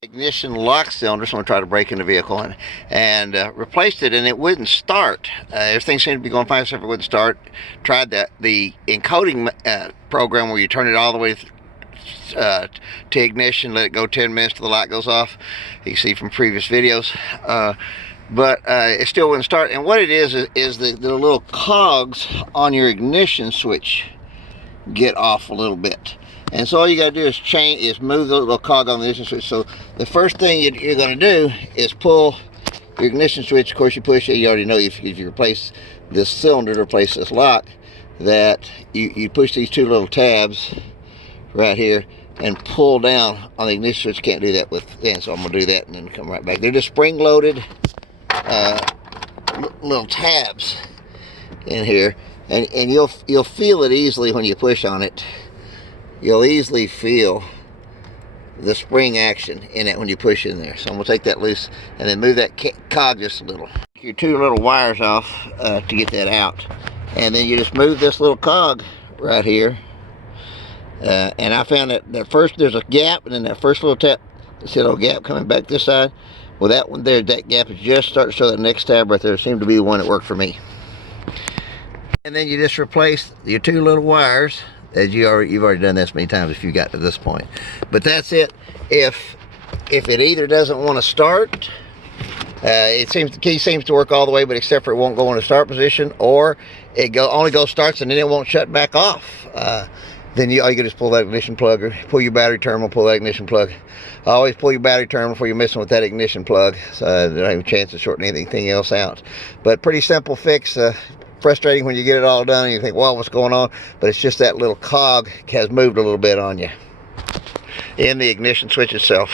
Ignition lock cylinder, so I'm going to try to break in the vehicle, and replaced it, and it wouldn't start. Everything seemed to be going fine, except it wouldn't start. Tried the encoding program where you turn it all the way to ignition, let it go 10 minutes till the light goes off. You can see from previous videos, but it still wouldn't start. And what it is the little cogs on your ignition switch get off a little bit. And so all you got to do is move the little cog on the ignition switch. So the first thing you're going to do is pull your ignition switch. Of course, you push it. You already know if you replace this cylinder to replace this lock, that you push these two little tabs right here and pull down on the ignition switch. You can't do that with, and so I'm going to do that and then come right back. They're just spring-loaded little tabs in here, and you'll feel it easily when you push on it. You'll easily feel the spring action in it when you push in there. So I'm going to take that loose and then move that cog just a little. Your two little wires off to get that out. And then you just move this little cog right here. And I found that first there's a gap, and then that first little tap, see a little gap coming back this side? Well, that one there, that gap is just starting to show. That next tab right there seemed to be the one that worked for me. And then you just replace your two little wires. As you've already done this many times if you got to this point. But that's it. If it either doesn't want to start, the key seems to work all the way, but except for it won't go in a start position, or it only goes starts and then it won't shut back off. Then all you can just pull that ignition plug, or pull your battery terminal, pull that ignition plug. Always pull your battery terminal before you're messing with that ignition plug, so there's no chance of shorting anything else out. But pretty simple fix. Frustrating when you get it all done and you think, well, what's going on? But it's just that little cog has moved a little bit on you in the ignition switch itself.